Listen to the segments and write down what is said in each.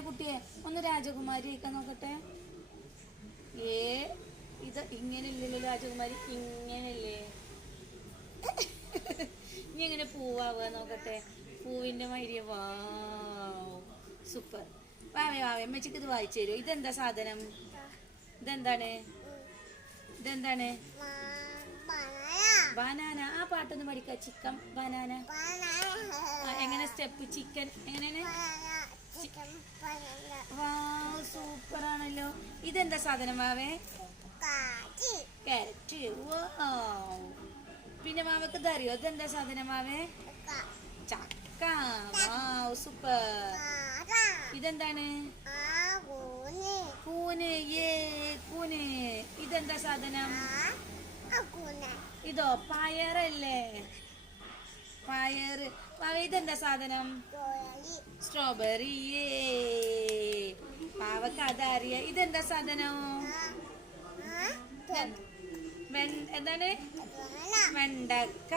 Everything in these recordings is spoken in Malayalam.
നോക്കട്ടെ കുട്ടിയെ, ഒന്ന് രാജകുമാരി ആയിക്കാൻ നോക്കട്ടെ. ഇത് ഇങ്ങനെയല്ലല്ലോ രാജകുമാരി, ഇങ്ങനെയല്ലേ? ഇനി എങ്ങനെ പൂവാവുക നോക്കട്ടെ. പൂവിന്റെ മാതിരി. വാ, സൂപ്പർ. വാവേ അമ്മച്ചിക്ക് ഇത് വായിച്ചു തരുമോ? ഇതെന്താ സാധനം? ഇതെന്താണ്? ബനാന. ആ പാട്ടൊന്ന് പഠിക്ക. Chicken banana. എങ്ങനെ സ്റ്റെപ്പ്? ചിക്കൻ എങ്ങനെയാണ്? വാ, സൂപ്പർ ആണല്ലോ. ഇതെന്താ സാധനം മാവേ? കാരറ്റ്. പിന്നെ മാവക്ക് ഇതറിയോ? ഇതെന്താ സാധനം മാവേ? ചക്ക. വാവ്, സൂപ്പർ. ഇതെന്താണ്? കൂന്. കൂന്. ഇതെന്താ സാധനം? ഇതോ? പയറല്ലേ? പയറ്. ഇതെന്താ സാധനം? സ്ട്രോബെറി. പാവക്ക് അതറിയ. ഇതെന്താ സാധനം? എന്താണ്? വെണ്ടക്ക.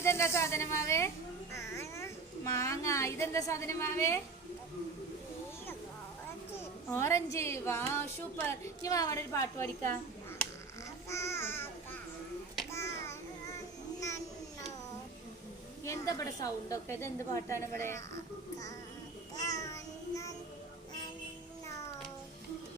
ഇതെന്താ സാധനം മാവേ? മാങ്ങ. ഇതെന്താ സാധനം മാവേ? ഓറഞ്ച്. വാ, സൂപ്പർ. ഇനി മാവയുടെ ഒരു പാട്ട് പാടിക്ക. എന്താ ഇവിടെ സൗണ്ട് ഒക്കെ? ഇതെന്ത് പാട്ടാണ് ഇവിടെ?